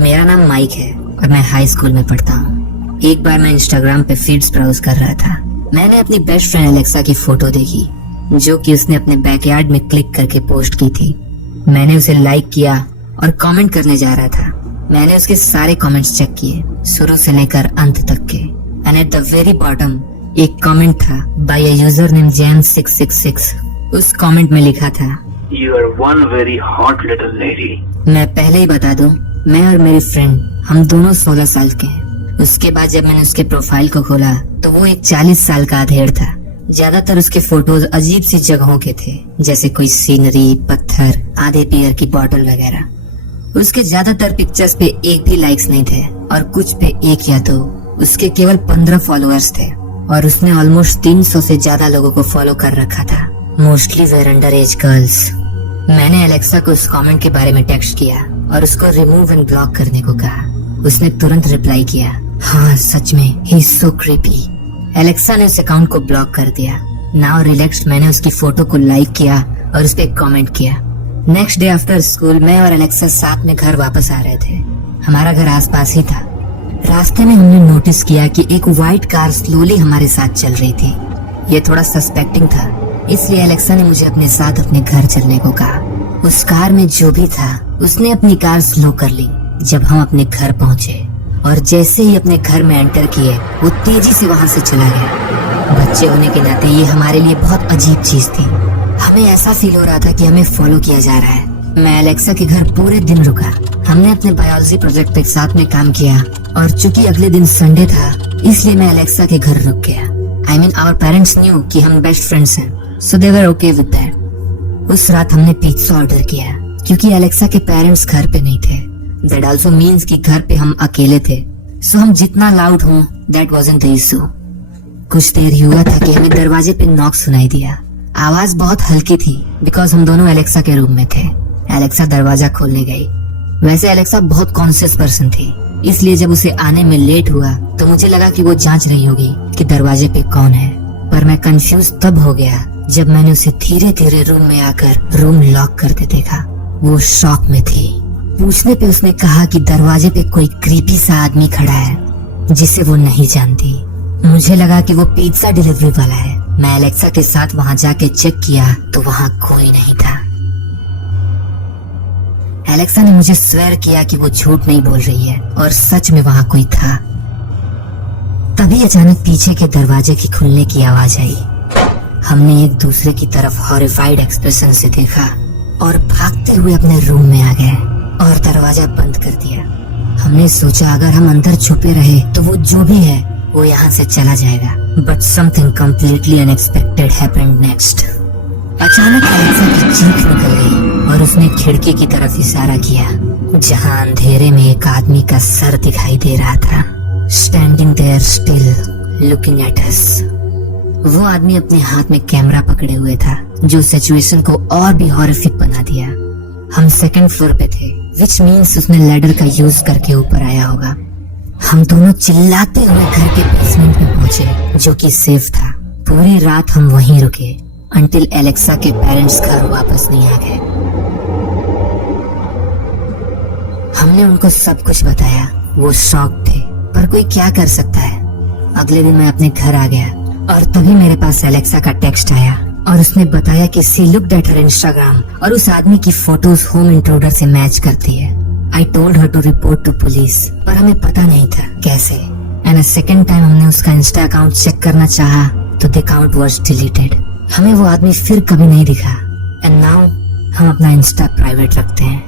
मेरा नाम माइक है और मैं हाई स्कूल में पढ़ता हूँ। एक बार मैं इंस्टाग्राम पे फीड्स ब्राउज कर रहा था। मैंने अपनी बेस्ट फ्रेंड एलेक्सा की फोटो देखी जो कि उसने अपने बैकयार्ड में क्लिक करके पोस्ट की थी। मैंने उसे लाइक किया और कमेंट करने जा रहा था। मैंने उसके सारे कमेंट्स चेक किए, शुरू से लेकर अंत तक के। And at the very bottom एक कमेंट था बाय अ यूजर नेम जेम्स666। उस कमेंट में लिखा था, You are one very hot little lady. मैं पहले ही बता दूं, मैं और मेरी फ्रेंड हम दोनों 16 साल के हैं। उसके बाद जब मैंने उसके प्रोफाइल को खोला तो वो एक 40 साल का अधेड़ था। ज्यादातर उसके फोटोज अजीब सी जगहों के थे, जैसे कोई सीनरी, पत्थर, आधे बियर की बोतल वगैरह। उसके ज्यादातर पिक्चर्स पे एक भी लाइक्स नहीं थे और कुछ पे 1 या 2। उसके केवल 15 फॉलोअर्स थे और उसने ऑलमोस्ट 300 से ज्यादा लोगों को फॉलो कर रखा था, mostly were under age girls. मैंने एलेक्सा को उस कमेंट के बारे में टेक्स्ट किया और उसको रिमूव एंड ब्लॉक करने को कहा। उसने तुरंत रिप्लाई किया, हाँ सच में, he is so creepy. Alexa ने उस अकाउंट को ब्लॉक कर दिया। नाउ रिलैक्स्ड मैंने उसकी फोटो को लाइक किया और उस पर कमेंट किया। नेक्स्ट डे आफ्टर स्कूल मैं और एलेक्सा साथ में घर वापस आ रहे थे। हमारा घर आसपास ही था। रास्ते में हमने नोटिस किया कि एक व्हाइट कार स्लोली हमारे साथ चल रही थी। ये थोड़ा सस्पेक्टिंग था, इसलिए एलेक्सा ने मुझे अपने साथ अपने घर चलने को कहा। उस कार में जो भी था उसने अपनी कार स्लो कर ली जब हम अपने घर पहुंचे, और जैसे ही अपने घर में एंटर किए वो तेजी से वहां से चला गया। बच्चे होने के नाते ये हमारे लिए बहुत अजीब चीज थी। हमें ऐसा फील हो रहा था कि हमें फॉलो किया जा रहा है। मैं एलेक्सा के घर पूरे दिन रुका। हमने अपने बायोलॉजी प्रोजेक्ट पे साथ में काम किया और चूंकि अगले दिन संडे था इसलिए मैं एलेक्सा के घर रुक गया। I mean, our parents knew कि हम बेस्ट फ्रेंड्स हैं, so they were okay with that. उस रात हमने पिज्जा ऑर्डर किया क्योंकि एलेक्सा के पेरेंट्स घर पे नहीं थे। That also means कि घर पे हम अकेले थे, so हम जितना लाउड हों that wasn't the issue. कुछ देर हुआ था कि हमें दरवाजे पे नॉक सुनाई दिया। आवाज बहुत हल्की थी बिकॉज हम दोनों एलेक्सा के रूम में थे। एलेक्सा दरवाजा खोलने गई। वैसे एलेक्सा बहुत कॉन्शियस पर्सन थी, इसलिए जब उसे आने में लेट हुआ तो मुझे लगा कि वो जांच रही होगी कि दरवाजे पे कौन है। पर मैं कंफ्यूज तब हो गया जब मैंने उसे धीरे धीरे रूम में आकर रूम लॉक करते देखा। वो शॉक में थी। पूछने पे उसने कहा कि दरवाजे पे कोई क्रीपी सा आदमी खड़ा है जिसे वो नहीं जानती। मुझे लगा कि वो पिज्जा डिलीवरी वाला है। मैं एलेक्सा के साथ वहां जाके चेक किया तो वहां कोई नहीं था। एलेक्सा ने मुझे स्वेर किया कि वो झूठ नहीं बोल रही है और सच में वहां कोई था। तभी अचानक पीछे के दरवाजे की खुलने की आवाज आई। हमने एक दूसरे की तरफ हॉरिफाइड एक्सप्रेशन से देखा और भागते हुए अपने रूम में आ गए और दरवाजा बंद कर दिया। हमने सोचा अगर हम अंदर छुपे रहे तो वो जो भी है वो यहाँ से चला जाएगा। But something completely unexpected happened next. अचानक एलेक्सा की चीख निकल गई और उसने खिड़की की तरफ इशारा किया जहाँ अंधेरे में एक आदमी का सर दिखाई दे रहा था, standing there still looking at us. वो आदमी अपने हाथ में कैमरा पकड़े हुए था जो सिचुएशन को और भी हॉरिफिक बना दिया। हम सेकंड फ्लोर पे थे, विच मीन्स उसने लैडर का यूज करके ऊपर आया होगा। हम दोनों चिल्लाते हुए घर के बेसमेंट में पहुंचे जो कि सेफ था। पूरी रात हम वहीं रुके अंटिल एलेक्सा के पेरेंट्स घर वापस नहीं आ गए। हमने उनको सब कुछ बताया। वो शॉक थे, पर कोई क्या कर सकता है। अगले दिन मैं अपने घर आ गया और तभी मेरे पास एलेक्सा का टेक्स्ट आया और उसने बताया कि she looked at her Instagram और उस आदमी की फोटोज होम इंट्रूडर से मैच करती है। I told her to report to police, पर हमें पता नहीं था कैसे। एंड सेकेंड टाइम हमने उसका इंस्टा अकाउंट चेक करना चाहा तो द अकाउंट वाज डिलीटेड। हमें वो आदमी फिर कभी नहीं दिखा। एंड नाउ हम अपना इंस्टा प्राइवेट रखते हैं।